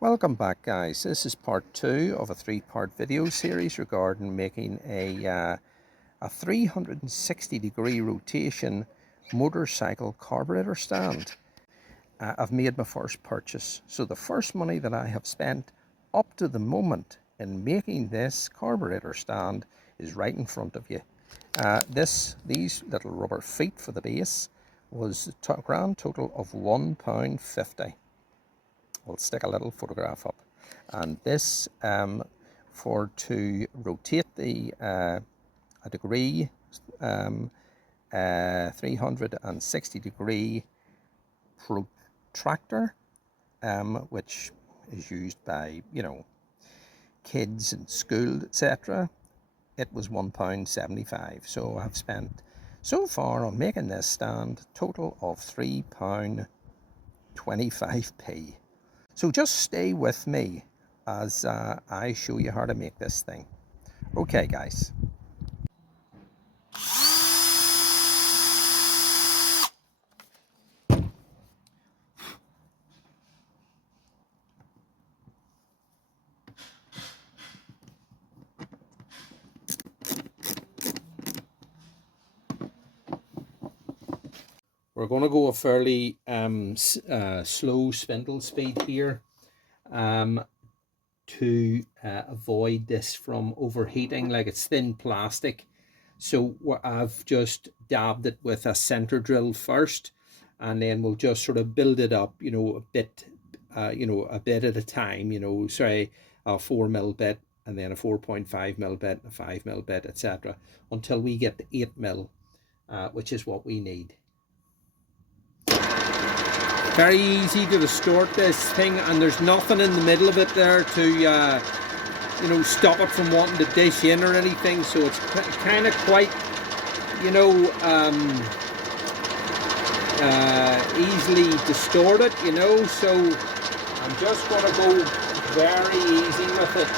Welcome back, guys. This is part 2 of a 3-part video series regarding making a 360-degree rotation motorcycle carburetor stand. I've made my first purchase. So the first money that I have spent up to the moment in making this carburetor stand is right in front of you. These little rubber feet for the base was a grand total of £1.50. We'll stick a little photograph up, and this for to rotate the a degree 360-degree protractor, which is used by kids in school, etc. It was £1.75. So I've spent so far on making this stand total of £3.25. So just stay with me as I show you how to make this thing. Okay, guys. We're going to go a fairly slow spindle speed here to avoid this from overheating. Like, it's thin plastic, so I've just dabbed it with a center drill first, and then we'll just sort of build it up, a bit at a time. Say a 4mm bit, and then a 4.5mm bit, a 5mm bit, etc., until we get the 8mm, which is what we need. Very easy to distort this thing, and there's nothing in the middle of it there to stop it from wanting to dish in or anything. So it's kind of quite easily distorted, so I'm just going to go very easy with it.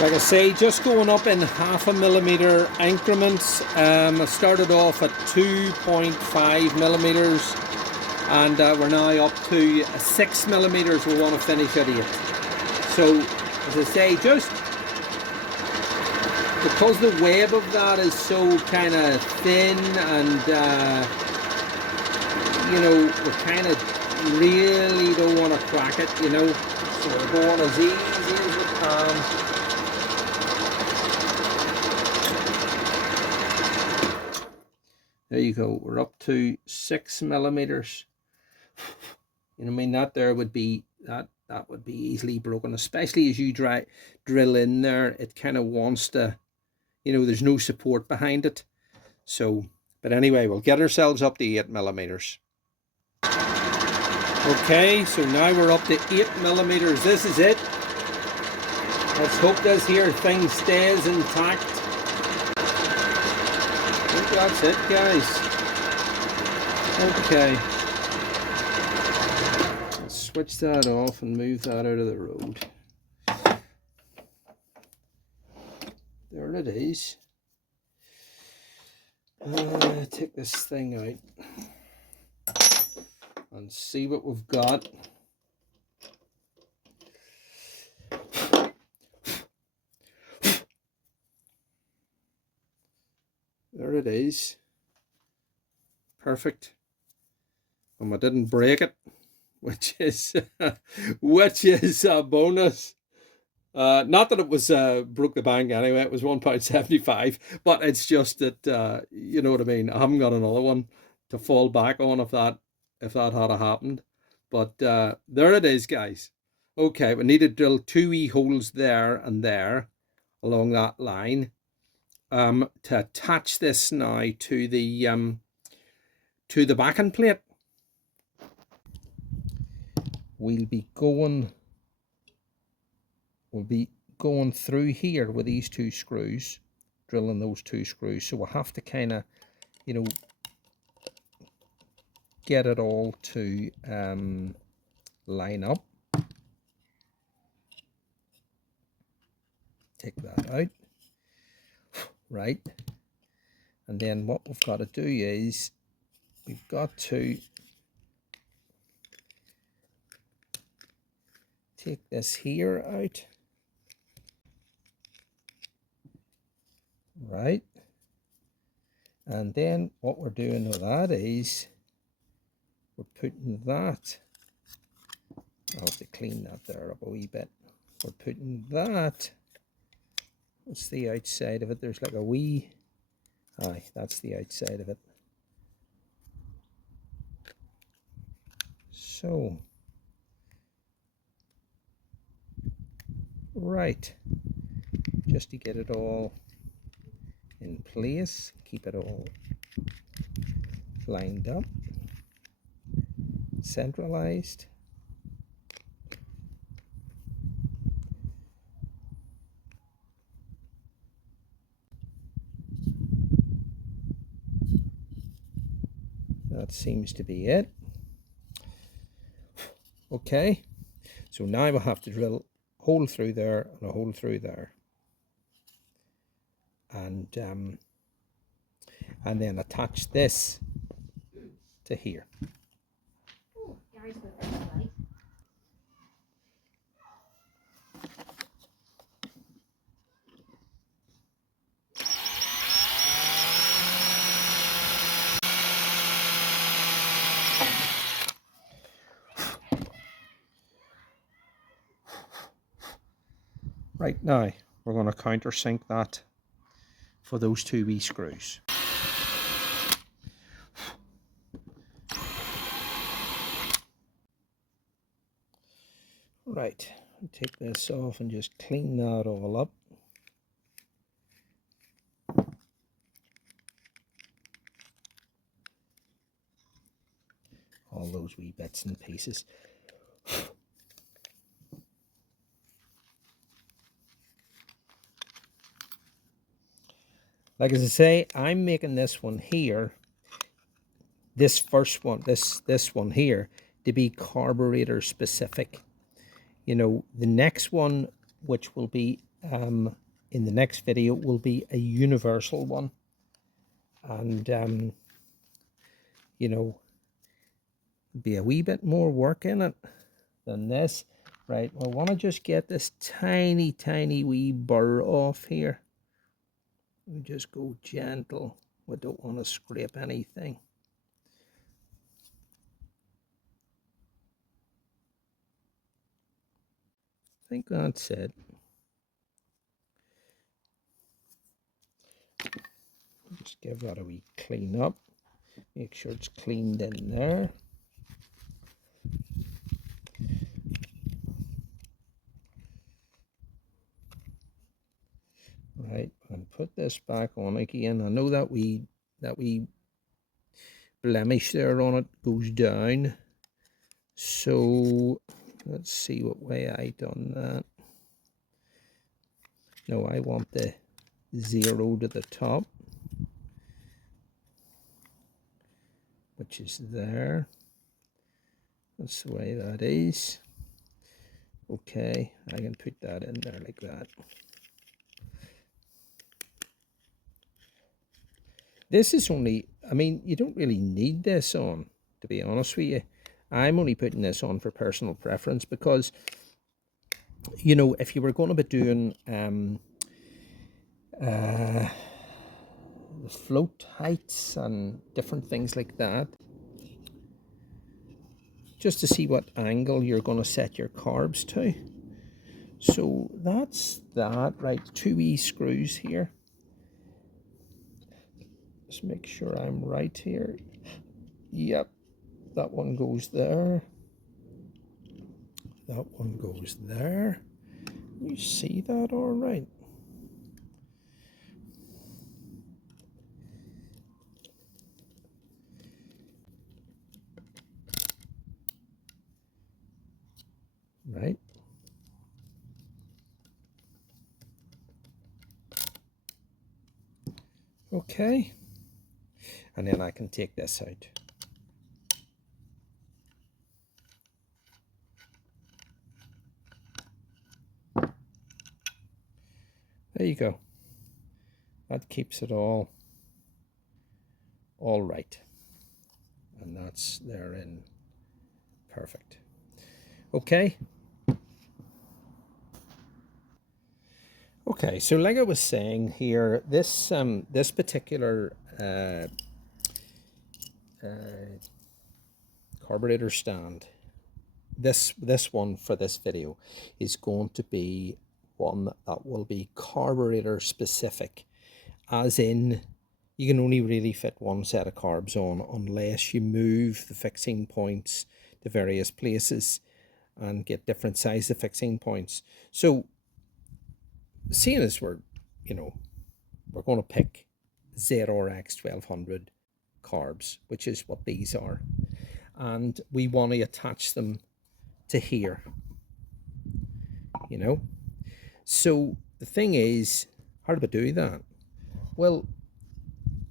Like I say, just going up in 0.5mm increments. I started off at 2.5mm, and we're now up to 6mm. We want to finish at 8. So, as I say, just because the web of that is so kind of thin, and we kind of really don't want to crack it, so we're going as easy as we can. There you go. We're up to 6mm. That there would be that would be easily broken, especially as you drill in there. It kind of wants to, there's no support behind it. So, but anyway, we'll get ourselves up to 8mm. Okay, so now we're up to 8mm. This is it. Let's hope this here thing stays intact. I think that's it, guys. Okay. Let's switch that off and move that out of the road. There it is. Take this thing out and see what we've got. There it is. Perfect. And I didn't break it, which is a bonus. Not that it was broke the bank anyway. It was £1.75, but it's just that you know what I mean. I haven't got another one to fall back on if that had happened. But there it is, guys. Okay, we need to drill 2 wee holes there and there along that line to attach this now to the backing plate. We'll be going through here with these 2 screws, drilling those 2 screws. So we'll have to kind of, get it all to line up. Take that out, right? And then what we've got to do is we've got to take this here out, right? And then what we're doing with that is we're putting that, I'll have to clean that there up a wee bit. We're putting that, what's the outside of it? There's like a wee, aye, that's the outside of it. So, right, just to get it all in place, keep it all lined up, centralized. That seems to be it. Okay, so now we'll have to drill a hole through there and a hole through there, and then attach this to here. Oh, Gary's got a bit of light. Right, now we're going to countersink that for those two wee screws. Right, take this off and just clean that all up. All those wee bits and pieces. Like as I say, I'm making this one here, this first one, this one here, to be carburetor specific. You know, the next one, which will be in the next video, will be a universal one. And, you know, be a wee bit more work in it than this. Right, I want to just get this tiny, tiny wee burr off here. We just go gentle. We don't want to scrape anything. I think that's it. Just give that a wee clean up. Make sure it's cleaned in there. Right, and put this back on again. I know that wee blemish there on it goes down. So let's see what way I done that. No, I want the 0 to the top, which is there. That's the way that is. Okay, I can put that in there like that. This is only, I mean, you don't really need this on, to be honest with you. I'm only putting this on for personal preference because, you know, if you were going to be doing float heights and different things like that, just to see what angle you're going to set your carbs to. So that's that, right? 2 wee screws here. Just make sure I'm right here. Yep, that one goes there. That one goes there. You see that all right? Right. Okay. And then I can take this out. There you go. That keeps it all all right. And that's there in perfect. Okay. Okay, so like I was saying here, this this particular carburetor stand, this one for this video is going to be one that will be carburetor specific, as in you can only really fit one set of carbs on unless you move the fixing points to various places and get different size of fixing points. So seeing as we're, you know, we're going to pick ZRX 1200 carbs, which is what these are, and we want to attach them to here, you know. So the thing is, how do we do that? Well,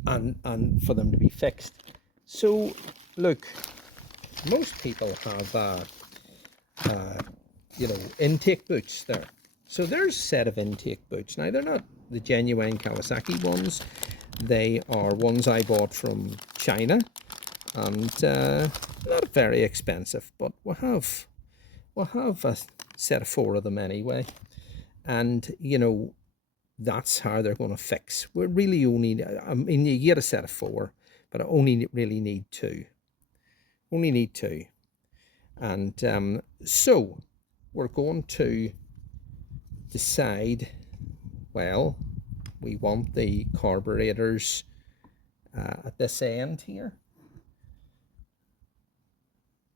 and for them to be fixed. So look, most people have you know, intake boots there. So there's a set of intake boots. Now they're not the genuine Kawasaki ones. They are ones I bought from China, and not very expensive, but we'll have a set of 4 of them anyway. And you know, that's how they're going to fix. We really only, I mean, you get a set of 4, but I only really need 2. Only need 2. And so we're going to decide, well, we want the carburetors at this end here,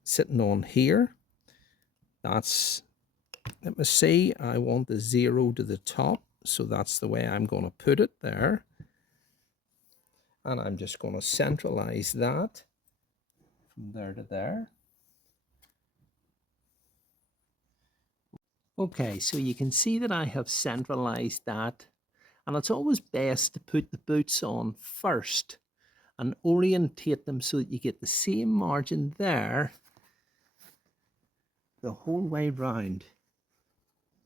sitting on here. That's, let me see, I want the 0 to the top, so that's the way I'm going to put it there. And I'm just going to centralize that from there to there. Okay, so you can see that I have centralized that, and it's always best to put the boots on first and orientate them so that you get the same margin there the whole way round,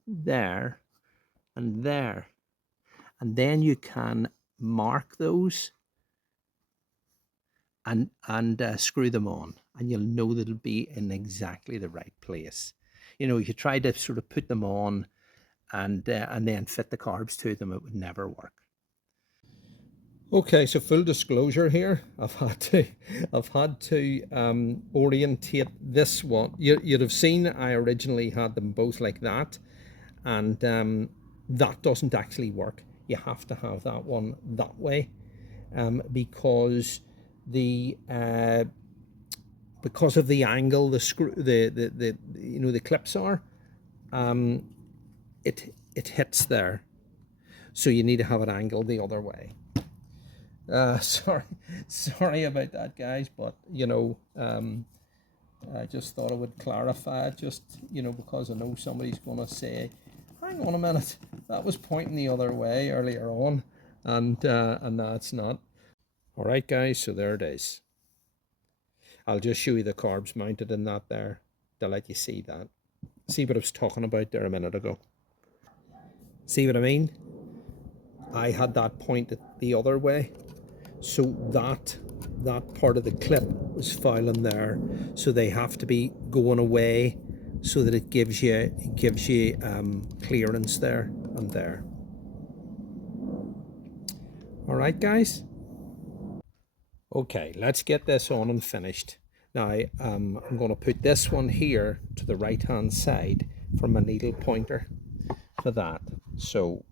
there and there, and then you can mark those and screw them on, and you'll know that it'll be in exactly the right place. You know, if you try to sort of put them on and then fit the carbs to them, it would never work. Okay, so full disclosure here, I've had to orientate this one. You'd have seen I originally had them both like that, and that doesn't actually work. You have to have that one that way, because of the angle the screw, the you know, the clips are, it hits there, so you need to have it angled the other way. Sorry about that, guys, but you know, I just thought I would clarify it, just, you know, because I know somebody's going to say, hang on a minute, that was pointing the other way earlier on, and now it's not. All right, guys, so there it is. I'll just show you the carbs mounted in that there to let you see that. See what I was talking about there a minute ago. See what I mean? I had that pointed the other way, so that part of the clip was fouling there, so they have to be going away so that it gives you clearance there and there. All right, guys. Okay, let's get this on and finished. Now I'm going to put this one here to the right hand side for my needle pointer for that. So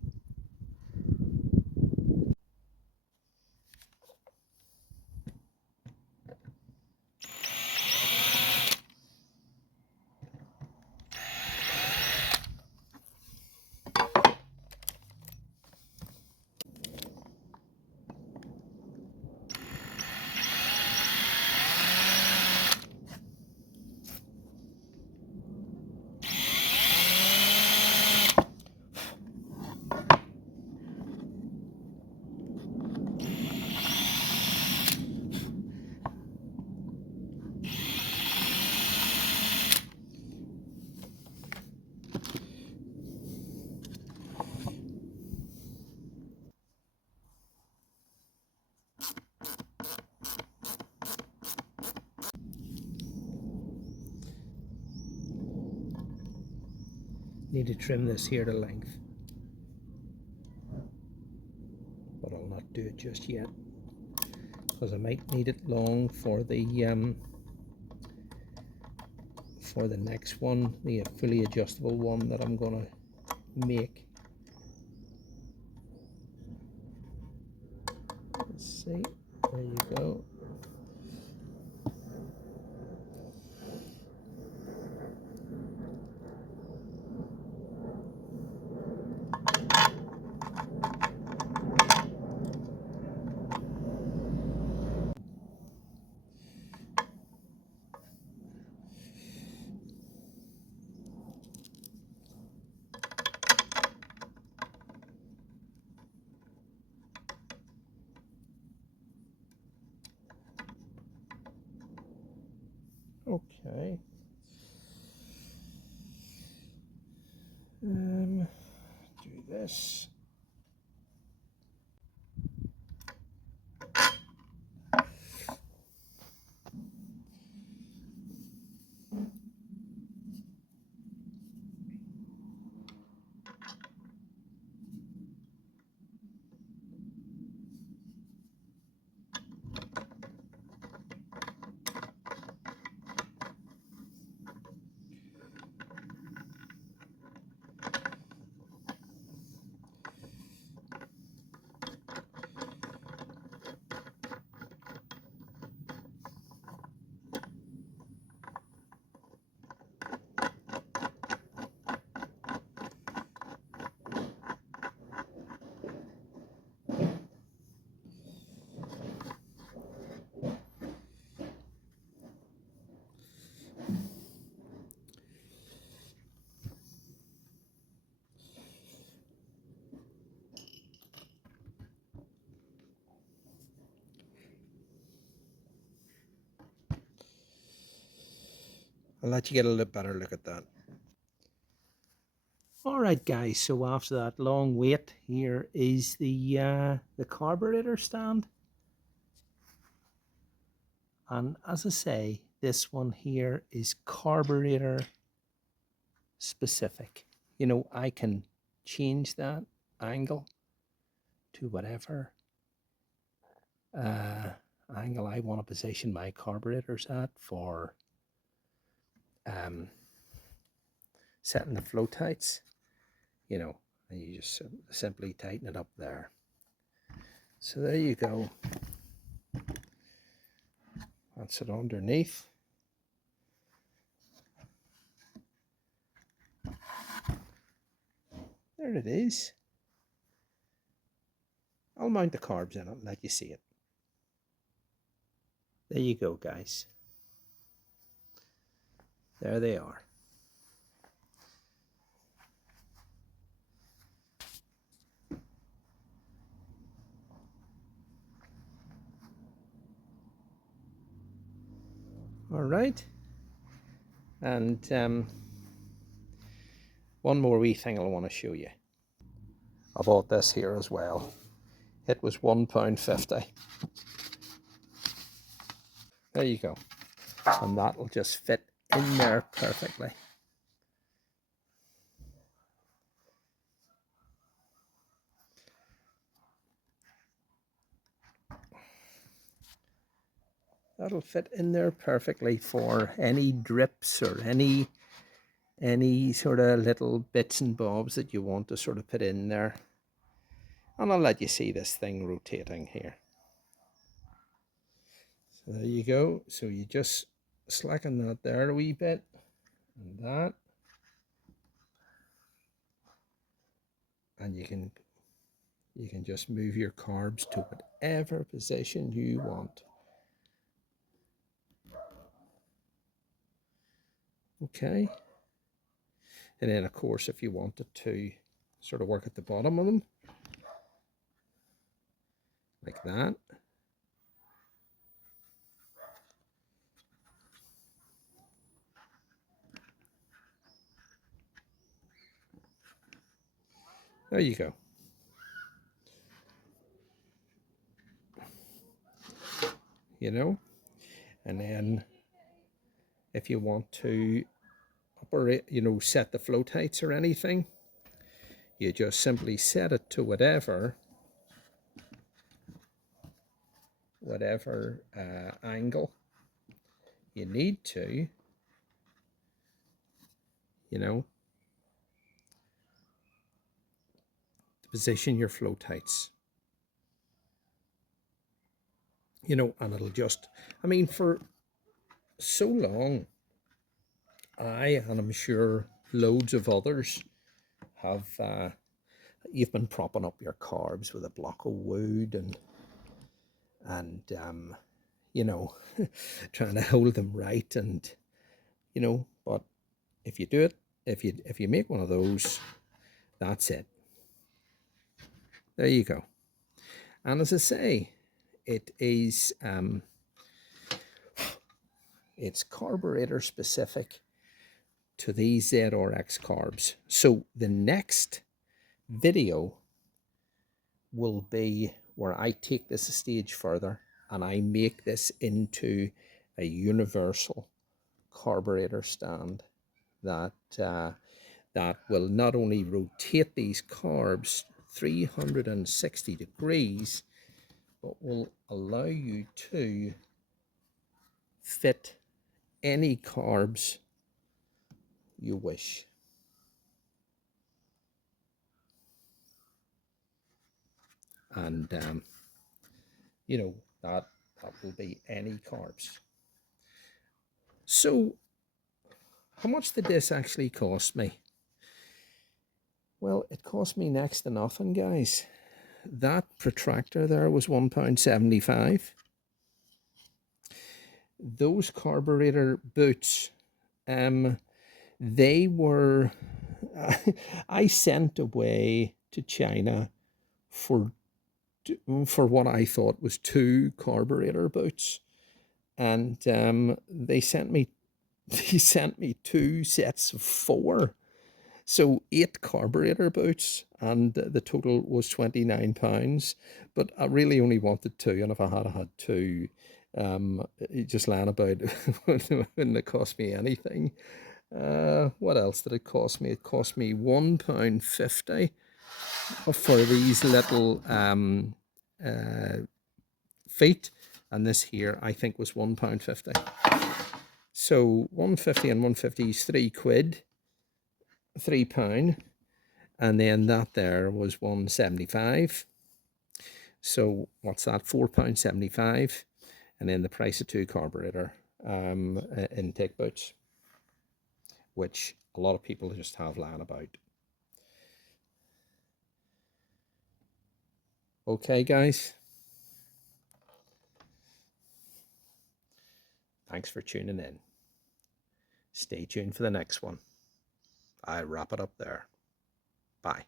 Need to trim this here to length, but I'll not do it just yet because I might need it long for the next one, the fully adjustable one that I'm gonna make. Let's see, there you go. Okay. Do this. I'll let you get a little better look at that. All right, guys, so after that long wait, here is the carburetor stand. And as I say, this one here is carburetor specific. You know, I can change that angle to whatever angle I want to position my carburetors at for setting the flow tights, you know, and you just simply tighten it up there. So there you go. That's it underneath. There it is. I'll mount the carbs in it and let you see it. There you go, guys. There they are. All right. And one more wee thing I want to show you. I bought this here as well. It was £1.50. There you go. And that'll just fit in there perfectly. That'll fit in there perfectly for any drips or any sort of little bits and bobs that you want to sort of put in there. And I'll let you see this thing rotating here. So there you go. So you just slacken that there a wee bit, and that. And you can just move your carbs to whatever position you want. Okay. And then of course, if you wanted to sort of work at the bottom of them, like that. There you go. You know, and then if you want to operate, set the float heights or anything. You just simply set it to whatever angle you need to, to position your float heights. And it'll just, for so long, and I'm sure loads of others have, you've been propping up your carbs with a block of wood and trying to hold them right, and but if you do it, if you make one of those, that's it. There you go. And as I say, it is it's carburetor specific to these ZRX carbs. So the next video will be where I take this a stage further and I make this into a universal carburetor stand that that will not only rotate these carbs 360 degrees, but will allow you to fit any carbs you wish. And that will be any carbs. So how much did this actually cost me? Well, it cost me next to nothing, guys. That protractor there was £1.75. Those carburetor boots, they were, I sent away to China for what I thought was 2 carburetor boots, and they sent me 2 sets of 4. So 8 carburetor boots, and the total was £29. But I really only wanted 2, and if I had 2, it just ran about wouldn't it cost me anything. What else did it cost me? It cost me £1.50 for these little feet, and this here I think was £1.50. So 150 and 150 is £3, £3, and then that there was 175. So what's that? £4.75, and then the price of 2 carburetor intake boots, which a lot of people just have lying about. Okay, guys. Thanks for tuning in. Stay tuned for the next one. I wrap it up there. Bye.